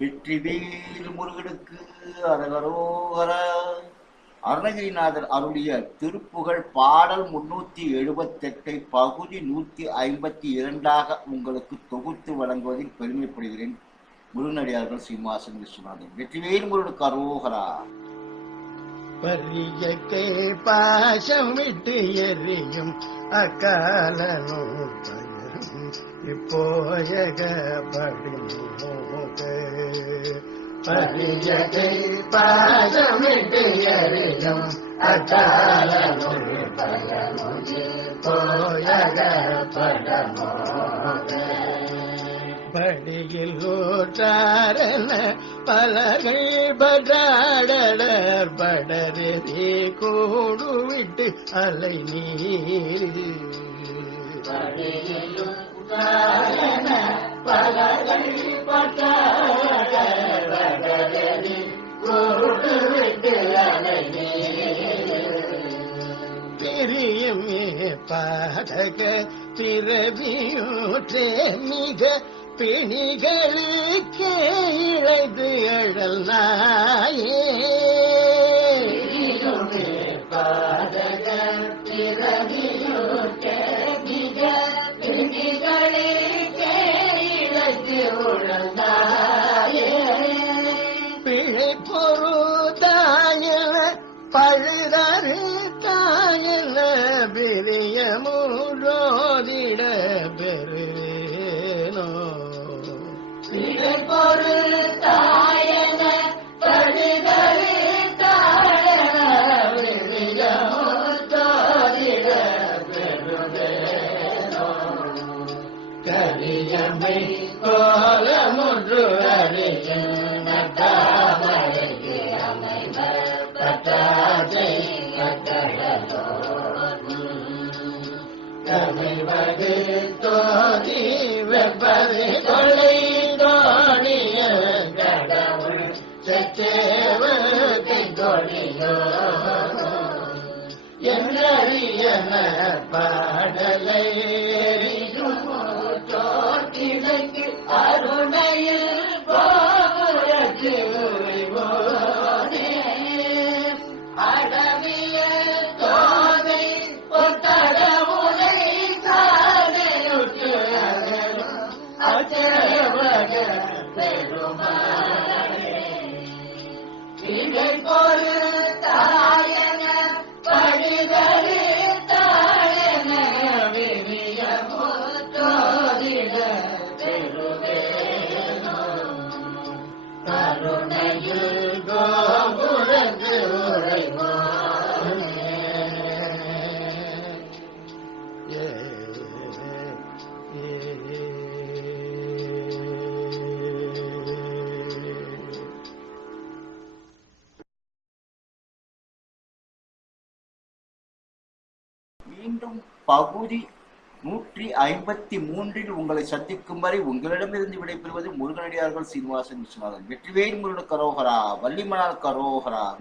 வெற்றிவேல் முருகனுக்கு அரகரோகர அருணகிரிநாதர் அருளிய திருப்புகழ் பாடல் முன்னூத்தி எழுபத்தெட்டை பகுதி நூத்தி ஐம்பத்தி இரண்டாக உங்களுக்கு தொகுத்து வழங்குவதில் பெருமைப்படுகிறேன். முருகனடியார்கள் சீமாசன் விஸ்வநாதன். வெற்றிவேல் முருகனுக்கு அரோகரா. பரியத்தை பாசம் விட்டு எரியும் இப்போயக படிமோக பாசம் விட்டு எரியும் அக்காலனோ போயக படமோக படியில் ஊற்றாரன பலர்கள் படாடர் படரே கூடு விட்டு அலை நீர். பிரியுமே பாதக திரவியூற்றே மிக பிணிகளுக்கே இழைது எழல் நாயே. நாயே பிழை பொருதாயன பழுதரு தாயன பிரிய மூடோதிட பெருனோ பிழை பொருதாயன பழுதரு தாயன பிரிய மூடோதிட பெருனோ கரியமை கோலமுன்று அறியும் நட்டாமரைக்கு தோதி வெப்பது கொலை தோணிய கடவுள் சச்சேவத்தை அடவிய தோதை ஒத்தடமுனை சாதையுற்று அச்சவக பெருமானே இதை பொரு தாயன படிதரு தாயன விவிய முத்தோதிட பெருவேனோ கருணையில் கோபுரத்து மீண்டும் பகுதி நூற்றி ஐம்பத்தி மூன்றில் உங்களை சந்திக்கும் வரை உங்களிடமிருந்து விடைபெறுவது முருகனடியார்கள் சீனிவாசன் விஸ்வநாதன். வெற்றிவேல் முருகன் கரோகரா வள்ளிமலால் கரோகரா.